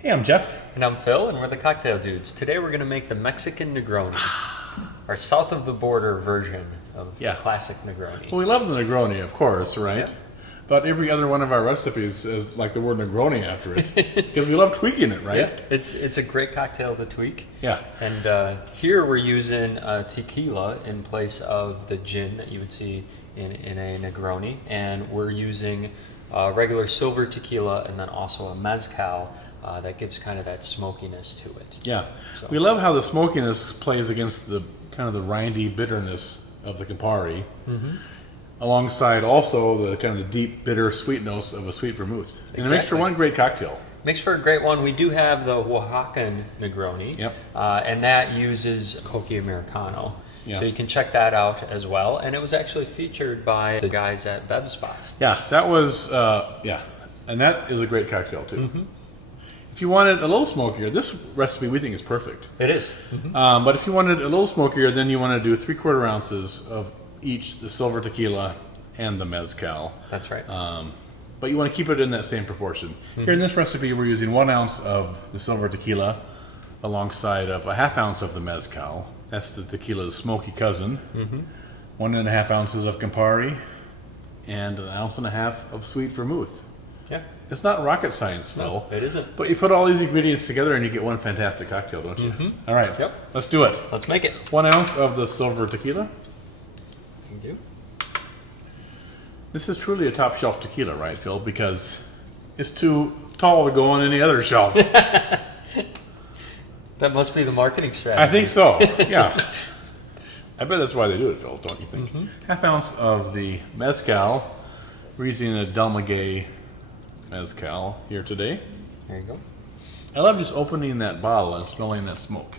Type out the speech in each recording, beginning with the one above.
Hey, I'm Jeff. And I'm Phil, and we're the Cocktail Dudes. Today we're going to make the Mexican Negroni, our south of the border version of classic Negroni. Well, we love the Negroni, of course, right? Yeah. But every other one of our recipes is like the word Negroni after it because we love tweaking it, right? Yeah, it's a great cocktail to tweak. Yeah. And here we're using tequila in place of the gin that you would see in a Negroni, and we're using regular silver tequila and then also a mezcal. That gives kind of that smokiness to it. Yeah. So. We love how the smokiness plays against the kind of the rindy-bitterness of the Campari, alongside also the kind of the deep, bitter, sweet notes of a sweet vermouth. And it makes for one great cocktail. Makes for a great one. We do have the Oaxacan Negroni, and that uses Coca Americano. Yeah. So you can check that out as well. And it was actually featured by the guys at BevSpot. Yeah, that was, and that is a great cocktail too. If you wanted a little smokier, this recipe we think is perfect. It is. But if you wanted a little smokier, then you want to do 3/4 ounces of each, the silver tequila and the mezcal. That's right. But you want to keep it in that same proportion. Here in this recipe, we're using 1 ounce of the silver tequila alongside of a 1/2 ounce of the mezcal. That's the tequila's smoky cousin. 1.5 ounces of Campari and 1.5 ounces of sweet vermouth. Yeah. It's not rocket science, Phil. No, it isn't. But you put all these ingredients together and you get one fantastic cocktail, don't you? All right. Yep. Let's do it. Let's make it. 1 ounce of the silver tequila. Thank you. This is truly a top shelf tequila, right, Phil? Because it's too tall to go on any other shelf. That must be the marketing strategy. I think so, yeah. I bet that's why they do it, Phil, don't you think? 1/2 ounce of the mezcal. We're using a Del Maguey mezcal here today. There you go. I love just opening that bottle and smelling that smoke.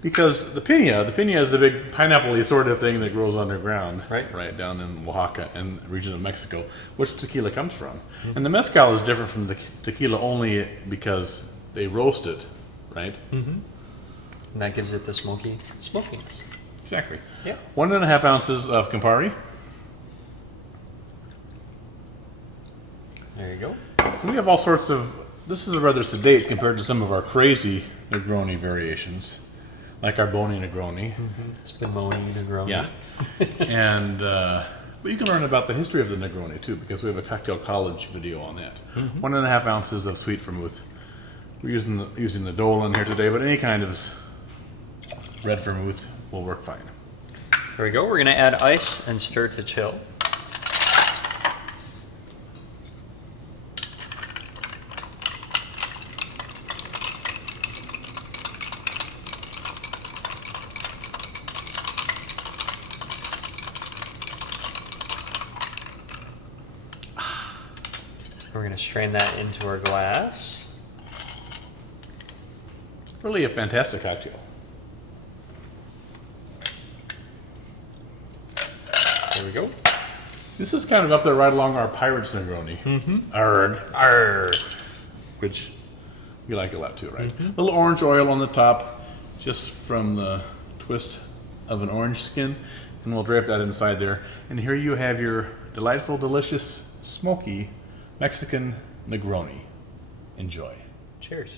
Because the piña is the big pineapple-y sort of thing that grows underground, right down in Oaxaca and the region of Mexico, which tequila comes from. And the mezcal is different from the tequila only because they roast it, right? And that gives it the smokiness. Exactly. Yeah. 1.5 ounces of Campari. There you go. We have all sorts of. This is rather sedate compared to some of our crazy Negroni variations, like our Boni Negroni. Spumoni Negroni. Yeah. And but you can learn about the history of the Negroni too, because we have a cocktail college video on that. 1.5 ounces of sweet vermouth. We're using the Dolan here today, but any kind of red vermouth will work fine. There we go. We're going to add ice and stir to chill. We're going to strain that into our glass. Really a fantastic cocktail. There we go. This is kind of up there right along our Pirates Negroni. Arg. Arr. Which we like a lot too, right? A little orange oil on the top, just from the twist of an orange skin, and we'll drape that inside there. And here you have your delightful, delicious, smoky Mexican Negroni. Enjoy. Cheers.